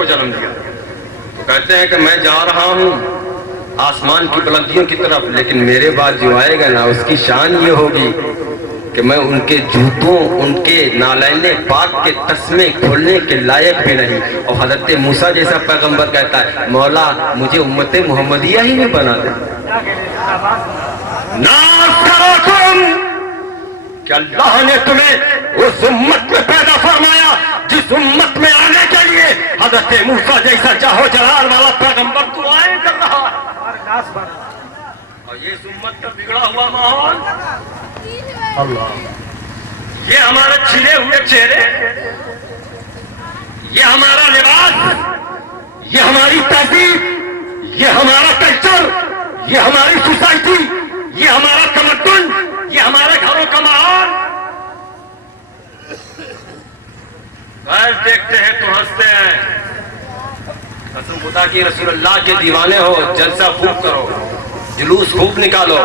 को जन्म दिया। तो कहते हैं कि मैं जा रहा हूँ आसमान की बुलंदियों की तरफ, लेकिन मेरे बाद जो आएगा ना उसकी शान ये होगी कि मैं उनके जूतों, उनके नालैने पाक के तस्मे खोलने के लायक भी नहीं। और हजरत मूसा जैसा पैगंबर कहता है मौला मुझे उम्मत मुहम्मदिया ही नहीं बना दे। नाज़ करो तुम कि अल्लाह ने तुम्हें उस उम्मत में पैदा फरमाया जिस उम्मत में आने के लिए हजरत मूसा जैसा चाहो जलाल वाला पैगंबर दुआएं कर रहा है। और ये इस उम्मत का बिगड़ा हुआ माहौल, अल्लाह, ये हमारे छिले हुए चेहरे, ये हमारा लिबास, ये हमारी तहजीब, ये हमारा कल्चर, ये हमारी सोसाइटी, ये हमारा तमद्दुन, ये हमारे घरों का माहौल। गैर देखते हैं तो हंसते हैं। कसम खुदा की रसूलुल्लाह के दीवाने हो, जलसा खूब करो, जुलूस खूब निकालो,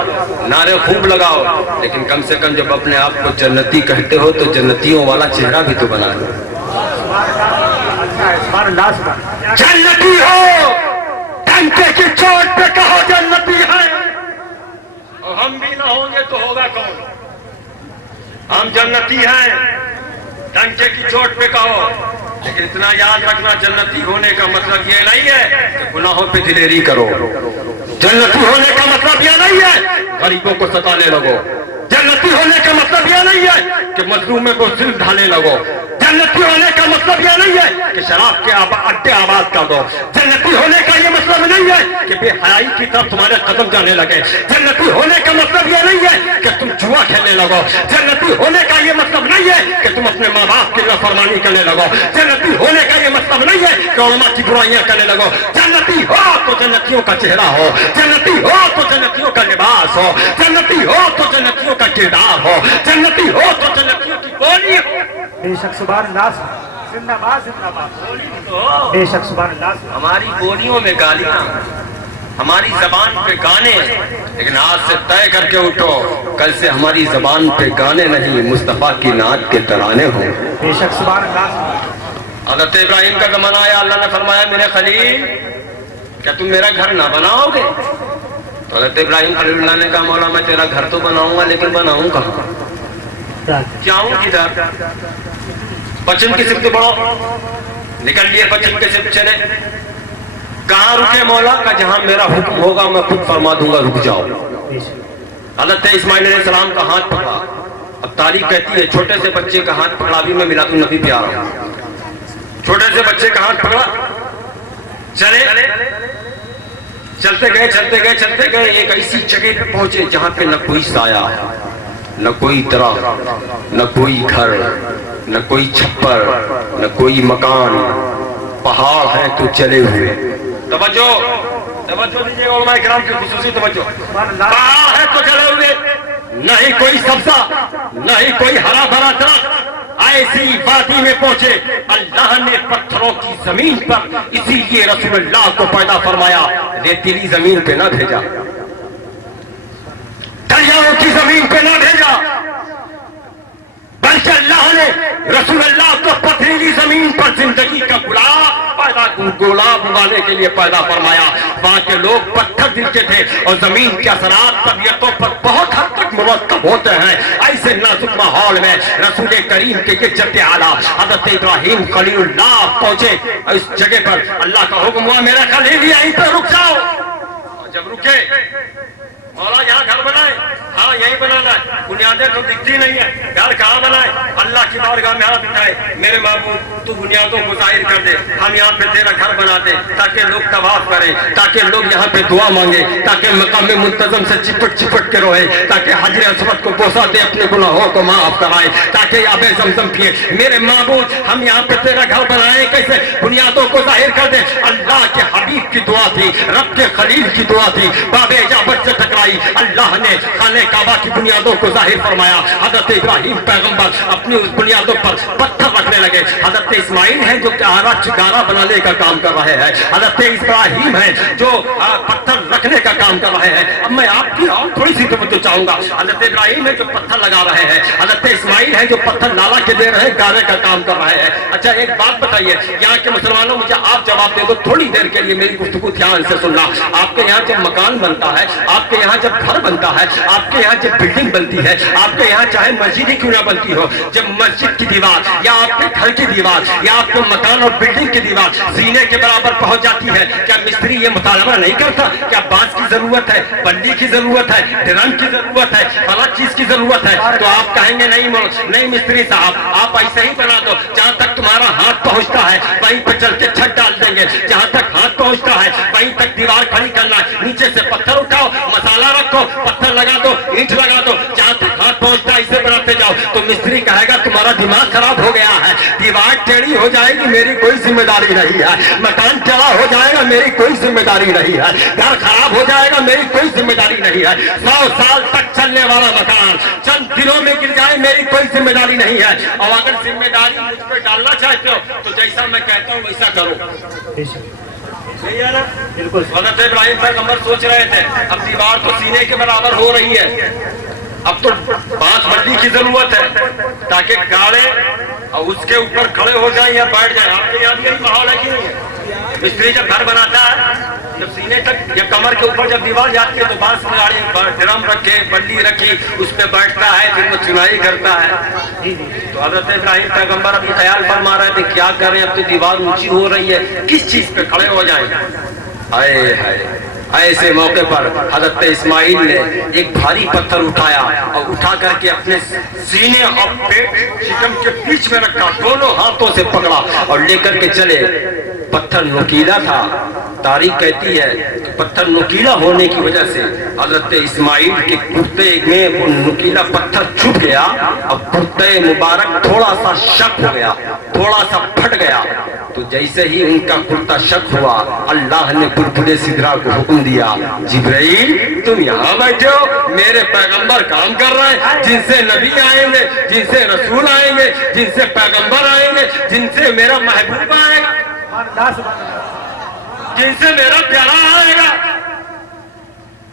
नारे खूब लगाओ, लेकिन कम से कम जब अपने आप को जन्नती कहते हो तो जन्नतियों वाला चेहरा भी तो बना लो। जन्नती हो, डंके की चोट पे कहो जन्नती है। और हम भी ना होंगे तो होगा कौन? हम जन्नती हैं, डंके की चोट पे कहो, लेकिन इतना याद रखना जन्नती होने का मतलब ये नहीं है कि गुनाहों पे दिलेरी करो। जन्नती होने का मतलब यह नहीं है गरीबों को सताने लगो। जन्नती होने का मतलब यह नहीं है कि मजलूम को सिर ढाने लगो। जन्नती होने का मतलब यह नहीं है कि शराब के अड्डे आबाद कर दो। जन्नती होने का यह मतलब नहीं है कि बेहयाई की तरफ तुम्हारे कदम जाने लगे। जन्नती होने का मतलब यह नहीं है कि तुम जुआ खेलने लगो। जन्नती होने का यह मतलब नहीं है कि तुम अपने माँ बाप की नाफरमानी करने लगो। जन्नती होने का यह मतलब नहीं है कि उलमा की बुराइयां करने लगो। जन्नती हो तो जन्नतियों का चेहरा हो, जन्नती हो तो जन्नतियों का लिबास हो, जन्नती हो तो जन्नतियों का किरदार हो, जन्नती हो तो जन्नतियों की बोली हो। बेशक सुभान अल्लाह, जिंदाबाद जिंदाबाद। बेशक सुभान अल्लाह। हमारी बोलियों में गालियां, हमारी जबान पे गाने, लेकिन आज से तय करके उठो कल से हमारी जबान पे गाने नहीं मुस्तफा की नात के तराने हो। बेशक सुभान अल्लाह। हज़रत इब्राहिम का ज़माना आया, अल्लाह ने फरमाया मेरे खलील क्या तुम मेरा घर ना बनाओगे? तो हज़रत इब्राहिम खलीलुल्लाह ने कहा मौला मैं तेरा घर तो बनाऊंगा लेकिन बनाऊं कहाँ, जाऊं किधर? पश्चिम की सिफ्त बढ़ो, निकल लिए पश्चिम के सिफ्त चले। कहाँ रुके मौला का? जहां मेरा हुक्म होगा मैं खुद फरमा दूंगा, रुक जाओ। हज़रत इस्माइल अलैहिस्सलाम का हाथ पकड़ा। अब तारीख कहती है छोटे से बच्चे का हाथ पकड़ा भी मैं मिलादुन नबी पे आ रहा हूं। छोटे से बच्चे का हाथ पकड़ा, चले चलते गए चलते गए चलते गए, एक ऐसी जगह पे पहुंचे जहां पे न कोई साया, न कोई तरह, न कोई घर, न कोई छप्पर, न कोई मकान, पहाड़ है तो चले हुए। तवज्जो तवज्जो दीजिए उलमा इकराम की खुसूसी तवज्जो। पहाड़ है तो चले हुए, नहीं कोई सब्जा, नहीं कोई हरा भरा दरख्त। ऐसी वादी में पहुंचे, अल्लाह ने पत्थरों की जमीन पर इसीलिए रसूलुल्लाह को पैदा फरमाया, रेतीली जमीन पे ना भेजा, दरियाओं की जमीन पे ना भेजा, बल्कि अल्लाह ने रसूलुल्लाह को पथरीली जमीन पर जिंदगी का गुलाब उगाने के लिए पैदा फरमाया। वहां के लोग पत्थर दिल के थे और जमीन के असरात तबीयतों पर बहुत हद तक मुरक्कब होते हैं। ऐसे नाजुक माहौल में रसूल करीम के इज्जत आला हज़रत इब्राहिम खलीलुल्लाह पहुंचे। इस जगह पर अल्लाह का हुक्म हुआ मेरा खलील यहीं पर रुक जाओ। जब रुके मौला यहाँ घर बनाए, हाँ यही बनाना है, बुनियादें तो दिखती नहीं है, घर कहाँ बनाए? अल्लाह की बारगाह में हाथ उठाए, मेरे महबूब तू बुनियादों को जाहिर कर दे, हम यहाँ पे तेरा घर बनाते ताकि लोग तवाफ करें, ताकि लोग यहाँ पे दुआ मांगे, ताकि मकाम मुंतज़म से चिपट चिपट के रोए, ताकि हजर अस्वद को बोसा दे, अपने गुनाहों को माफ कराए, ताकि आबे जमजम पिए। मेरे महबूब हम यहाँ पे तेरा घर बनाए कैसे? बुनियादों को जाहिर कर दे। अल्लाह के हबीब की दुआ थी, रब के खलील की दुआ थी, बाबे इजाबत से टकराई, अल्लाह ने खाने काबा की बुनियादों को जाहिर फरमाया। हजरत इब्राहिम पैगंबर अपनी उस बुनियादों पर पत्थर रखने लगे। हजरत इस्माइल है जो 11 खाना बनाने का काम कर रहे हैं। हजरत इब्राहिम है जो पत्थर रखने का काम कर रहे हैं। अब मैं आपकी और थोड़ी सी तवज्जो चाहूंगा। हजरत इब्राहिम है जो पत्थर लगा रहे हैं, हजरत इस्माइल है जो पत्थर लाला के दे रहे हैं, गाने का काम कर रहे हैं। अच्छा एक बात बताइए, यहाँ के मुसलमानों, मुझे आप जवाब दे दो थोड़ी देर के लिए, मेरी गुफ्तगू ध्यान से सुनना। आपके यहाँ जब मकान बनता है, आपके यहाँ जब घर बनता है, आपके यहाँ जब बिल्डिंग बनती है, आपके यहाँ चाहे मस्जिद ही क्यों ना बनती हो, जब मस्जिद की दीवार या आपके घर की दीवार या आपके मकान और बिल्डिंग की दीवार सीने के बराबर पहुंच जाती है, क्या मिस्त्री ये मुतालबा नहीं करता क्या बांस की जरूरत है, बल्ली की जरूरत है, ड्रम की जरूरत है, अलग चीज की जरूरत है? तो आप कहेंगे नहीं मिस्त्री साहब, आप ऐसे ही बना दो, जहाँ तक तुम्हारा हाथ पहुँचता है वहीं पर चल के छत डाल देंगे, जहाँ तक हाथ पहुँचता है वहीं तक दीवार खड़ी करना है, नीचे से पत्थर उठाओ, मसाला रखो, पत्थर लगा दो, ईंट लगा दो, जहाँ तक हाथ पहुँचता है इसे बनाते जाओ। तो मिस्त्री कहेगा तुम्हारा दिमाग खराब हो गया है, दीवार टेढ़ी हो जाएगी मेरी कोई जिम्मेदारी नहीं है, मकान टेढ़ा हो जाएगा मेरी कोई जिम्मेदारी नहीं है, घर खराब हो जाएगा मेरी कोई जिम्मेदारी नहीं है, 100 साल तक चलने वाला मकान चंद दिनों में गिर जाए मेरी कोई जिम्मेदारी नहीं है। और अगर जिम्मेदारी मुझ पर डालना चाहते हो तो जैसा मैं कहता हूँ वैसा करो। सही है ना? बिल्कुल। हज़रत इब्राहिम पैगंबर सोच रहे थे अब दीवार तो सीने के बराबर हो रही है, अब तो बांस बल्ली की जरूरत है ताकि गाड़े और उसके ऊपर खड़े हो जाए या बैठ जाए। आपके यहाँ भी यही माहौल है कि नहीं है? मिस्त्री जब घर बनाता है, जब सीने तक या कमर के ऊपर जब दीवार जाती है तो बांस में गाड़ी ड्रम रखे, बल्ली रखी, उस पर बैठता है, फिर वो चुनाई करता है। तो हज़रत इब्राहिम पैगंबर अभी ख्याल फरमा रहे थे क्या करें, अब तो दीवार ऊंची हो रही है, किस चीज पे खड़े हो जाए। हाय हाय, ऐसे मौके पर हजरत इस्माइल ने एक भारी पत्थर उठाया और उठा करके अपने सीने और पेट शिकम के बीच में रखा, दोनों हाथों से पकड़ा और लेकर के चले। पत्थर नुकीला था, तारीख कहती है कि पत्थर नुकीला होने की वजह से हजरत इस्माइल के कुर्ते में वो नुकीला पत्थर छुप गया और कुर्ते मुबारक थोड़ा सा शक हो गया, थोड़ा सा फट गया। तो जैसे ही उनका कुर्ता शक हुआ, अल्लाह ने बुलबुले सिदरा को हुक्म दिया, जिब्राइल तुम यहाँ बैठे हो, मेरे पैगंबर काम कर रहे हैं, जिनसे नबी आएंगे, जिनसे रसूल आएंगे, जिनसे पैगंबर आएंगे, जिनसे मेरा महबूब आएगा, जिनसे मेरा प्यारा आएगा,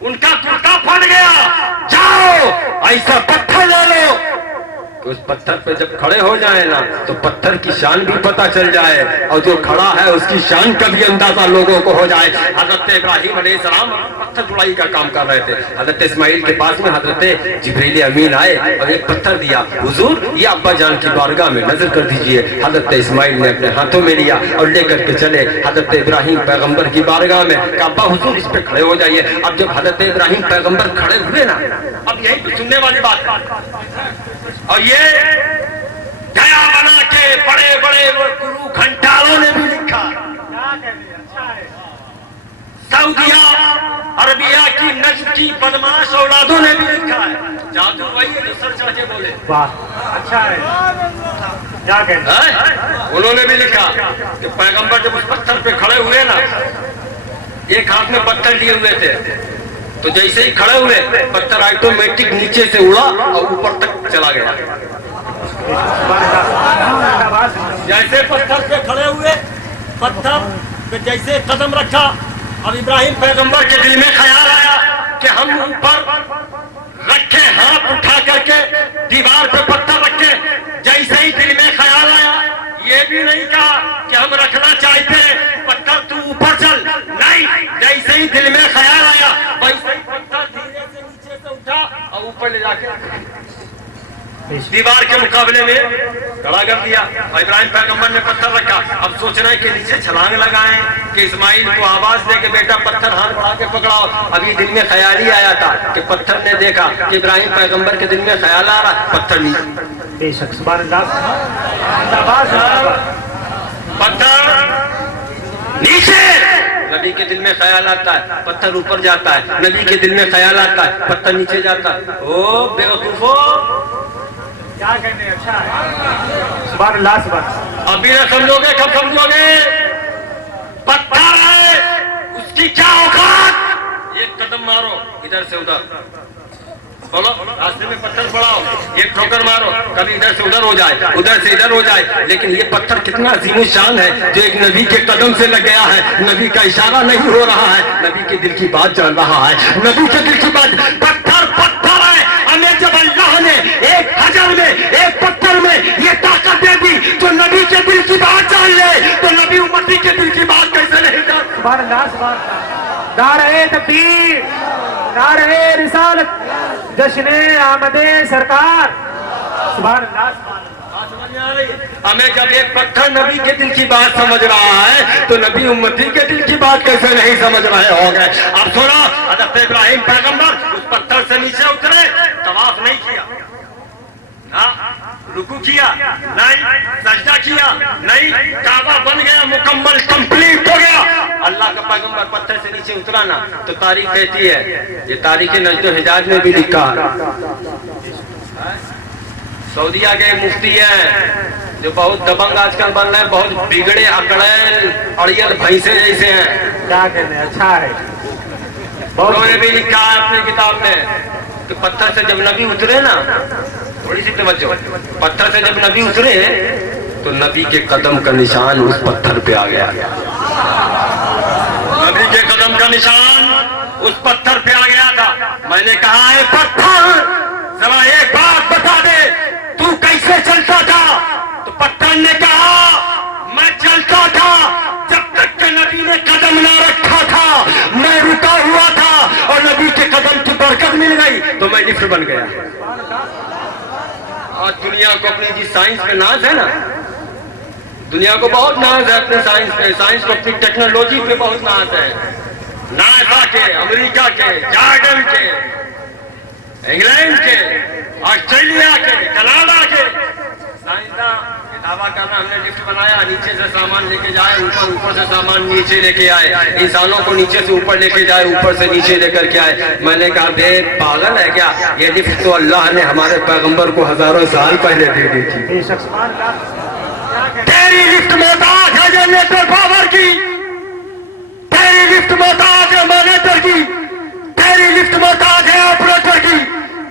उनका कुर्ता फट गया, जाओ ऐसा पत्थर ले लो। तो उस पत्थर पे जब खड़े हो जाए ना तो पत्थर की शान भी पता चल जाए और जो खड़ा है उसकी शान का भी अंदाजा लोगों को हो जाए। हजरत इब्राहिम अलैहिस्सलाम पत्थर जुड़ाई का काम कर रहे थे, हजरत इस्माइल के पास में हजरत जिब्रील अमीन आए और एक पत्थर दिया, हुजूर ये अब्बा जान की बारगाह में नजर कर दीजिए। हजरत इस्माइल ने अपने हाथों में लिया और लेकर के चले हजरत इब्राहिम पैगम्बर की बारगाह में, कहा अब्बा हुजूर इस पे खड़े हो जाइए। अब जब हजरत इब्राहिम पैगम्बर खड़े हुए ना, अब यही तो सुनने वाली बात, और ये दया बना के बड़े बड़े गुरु घंटालों ने भी लिखा, सऊदिया अरबिया की नज्म की बदमाश औलादों ने भी लिखा है, जादू वही है जो सर चढ़ के बोले। वाह अच्छा है, क्या कहते हैं? उन्होंने भी लिखा कि पैगंबर जब उस पत्थर पे खड़े हुए ना, एक हाथ में पत्थर लिए हुए थे, तो जैसे ही खड़े हुए पत्थर ऑटोमेटिक नीचे से उड़ा और ऊपर तक चला गया। जैसे पत्थर पे खड़े हुए, पत्थर पे जैसे कदम रखा, अब इब्राहिम पैगंबर के दिल में ख्याल आया कि हम ऊपर रखे हाथ उठा करके दीवार पे पत्थर रखे। जैसे ही दिल में ख्याल आया, ये भी नहीं कहा कि हम रखना चाहते हैं पत्थर तू ऊपर चल, नहीं, जैसे ही दिल में ख्याल आया वैसे ही पत्थर धीरे से नीचे से उठा और ऊपर ले जाके दीवार के मुकाबले में खड़ा कर दिया। इब्राहिम पैगंबर ने पत्थर रखा, अब सोच रहे कि नीचे छलांग लगाएं कि इस्माइल को आवाज दे के बेटा पत्थर हाथ बढ़ा के पकड़ाओ। अभी दिल में ख्याल ही आया था कि पत्थर ने देखा कि इब्राहिम पैगंबर के दिल में ख्याल आ रहा, पत्थर नीचे, पत्थर नीचे। नबी के दिल में ख्याल आता है, पत्थर ऊपर जाता है, नबी के दिल में ख्याल आता है, पत्थर नीचे जाता है। ओ बेवकूफो, क्या कहते हैं? अच्छा है, सुभान अल्लाह, सुभान अल्लाह। अभी न समझोगे, कब समझोगे? पत्थर है, उसकी क्या औकात? एक कदम मारो इधर से उधर, बोलो, रास्ते में पत्थर पड़ाओ, एक ठोकर मारो, कभी इधर से उधर हो जाए, उधर से इधर हो जाए, लेकिन ये पत्थर कितना अजीम शान है जो एक नबी के कदम से लग गया है। नबी का इशारा नहीं हो रहा है, नबी के दिल की बात चल रहा है, नबी के दिल की बात। पत्थर पत्थर है, हमें जब अल्लाह ने एक हजर में, एक पत्थर में ये ताकत दे दी तो नबी के दिल की बात जान ले, तो नबी उम्मती के दिल की बात कैसे नहीं जान। सुभान अल्लाह, सुभान अल्लाह। नारे तकबीर, नारे रिसालत, जश्ने आमदे सरकार। सुभान अल्लाह, सुभान अल्लाह। हमें जब एक पत्थर नबी के दिल की बात समझ रहा है तो नबी उम्मती के दिल की बात कैसे नहीं समझ रहे हो गए। अब सुनो, हज़रत इब्राहिम पैगंबर उस पत्थर से नीचे उतरे, तवाफ नहीं किया, रुकू किया नहीं, सजदा किया नहीं, काबा बन गया, मुकम्मल कंप्लीट हो गया। अल्लाह का पैगंबर पत्थर से नीचे उतरा ना, तो तारीख कहती है, ये तारीख नजद हिजाज में भी लिखा है। सऊदीया के मुफ्ती हैं जो बहुत दबंग आजकल बन रहे हैं, बहुत बिगड़े अकड़े अड़ियल भैंसे जैसे हैं। क्या कहते हैं, अच्छा है। उन्होंने भी लिखा है अपनी किताब में कि पत्थर से जब नबी उतरे ना, थोड़ी सी तवज्जो, पत्थर से जब नबी उतरे तो नबी के कदम का निशान उस पत्थर पे आ गया। नबी के कदम का निशान उस पत्थर पे आ गया था। मैंने कहा है पत्थर, जरा एक बात बता दे, तू कैसे चलता था? तो पत्थर ने कहा, मैं चलता था जब तक के नबी ने कदम ना रखा था, मैं रुका हुआ था और नबी के कदम की बरकत मिल गई तो मैं लिफ्ट बन गया। आज दुनिया को अपनी जी साइंस पे नाज है ना, दुनिया को बहुत नाज है अपने साइंस पे, साइंस को अपनी टेक्नोलॉजी पे बहुत नाज है। नासा के, अमेरिका के, जॉर्डन के, इंग्लैंड के, ऑस्ट्रेलिया के, कनाडा के साइंसदान दावा करना हमने लिफ्ट बनाया, नीचे से सामान लेके जाए ऊपर, ऊपर से सामान नीचे लेके आए, इंसानों को नीचे से ऊपर लेके जाए, ऊपर से नीचे लेकर के आए। मैंने कहा बे पागल है क्या, ये लिफ्ट तो अल्लाह ने हमारे पैगंबर को हजारों साल पहले दे दी थी। तेरी लिफ्ट मोहताज है जनरेटर पावर की, तेरी लिफ्ट मोहताज है मैनेजर की, तेरी लिफ्ट मोहताज है ऑपरेटर की,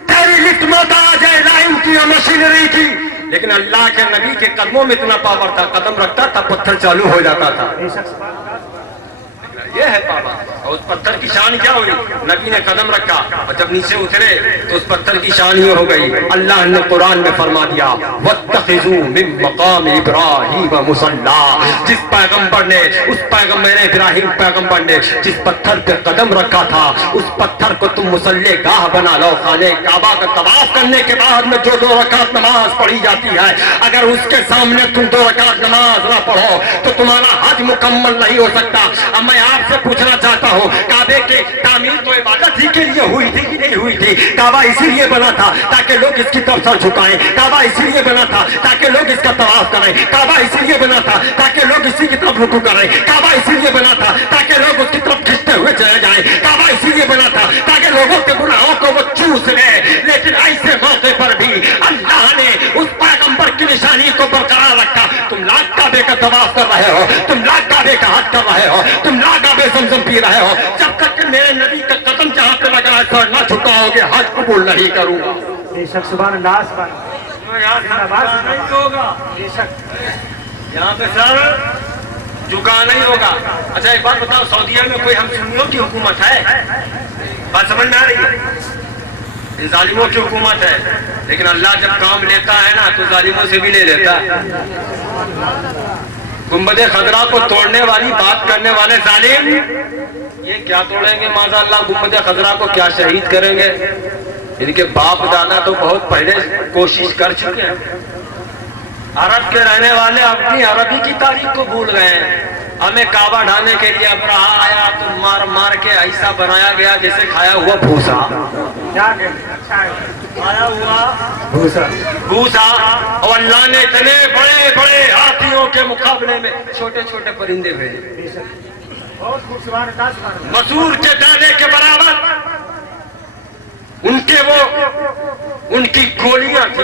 तेरी लिफ्ट मोहताज है लाइन की और मशीनरी की। लेकिन अल्लाह के नबी के कदमों में इतना पावर था, कदम रखता था पत्थर चालू हो जाता था। ये है पावर। और उस पत्थर की शान क्या हुई, नबी ने कदम रखा और जब नीचे उतरे तो उस पत्थर की शान ये हो गई। अल्लाह ने कुरान में फरमा दिया, वत्तखिज़ू मिन मकाम इब्राहीम मुसल्ला। जिस पैगंबर ने, उस पैगंबर इब्राहिम पैगंबर ने जिस पत्थर पे कदम रखा था, उस पत्थर को तुम मुसल्ले गाह बना लो। खाने काबा का तवाफ करने के बाद में जो 2 रकात नमाज पढ़ी जाती है, अगर उसके सामने तुम 2 रकात नमाज ना पढ़ो तो तुम्हारा हज मुकम्मल नहीं हो सकता। अब मैं आपसे पूछना चाहता हूँ, काबे के तामीर तो इबादत ही के लिए हुई थी कि नहीं हुई थी? काबा इसीलिए बना था ताकि लोग इसकी तरफ सर झुकाएं, काबा इसीलिए बना था ताकि लोग इसका तवाफ करें, काबा इसीलिए बना था ताकि लोग इसी की तरफ रुकू करें, काबा इसीलिए बना था ताकि लोग उसकी तरफ खिंचते हुए चले जाएं, काबा इसीलिए बना था ताकि लोगों के गुनाहों को वो चूस ले। लेकिन ऐसे मौके पर भी अल्लाह ने उस पैगंबर की निशानी को बरकरार रखा। तुम लाख काबे का तवाफ कर रहे हो, तुम लाख काबे का हज कर रहे हो, तुम लाख काबे ज़मज़म पी रहे हो, जब तक कि मेरे नबी का कदम जहाँ पे लगा है सर न झुकाओगे, हज कबूल नहीं करूंगा। बेशक, सुभान अल्लाह, सुभान नहीं होगा, यहाँ पे सर झुका नहीं होगा। अच्छा एक बात बताओ, सऊदीया में कोई हम सुन्नियों की हुकूमत है? बात समझ में आ रही है? जालिमों की हुकूमत है, लेकिन अल्लाह जब काम लेता है ना तो जालिमों से भी ले लेता है। गुंबदे खजरा को तोड़ने वाली बात करने वाले जालिम, ये क्या तोड़ेंगे माज़अल्लाह, गुंबदे खजरा को क्या शहीद करेंगे? इनके बाप दादा तो बहुत पहले कोशिश कर चुके हैं। अरब के रहने वाले अपनी अरबी की तारीख को भूल गए हैं। हमें काबा ढाने के लिए अब रहा आया तो मार मार के ऐसा बनाया गया जैसे खाया हुआ भूसा, खाया हुआ भूसा भूसा। और अल्लाह ने इतने बड़े बड़े हाथियों के मुकाबले में छोटे छोटे परिंदे भेजे, बहुत खूब, सुभान अल्लाह, सुभान अल्लाह। मसूर के दाने के बराबर उनके वो उनकी गोलियां थी।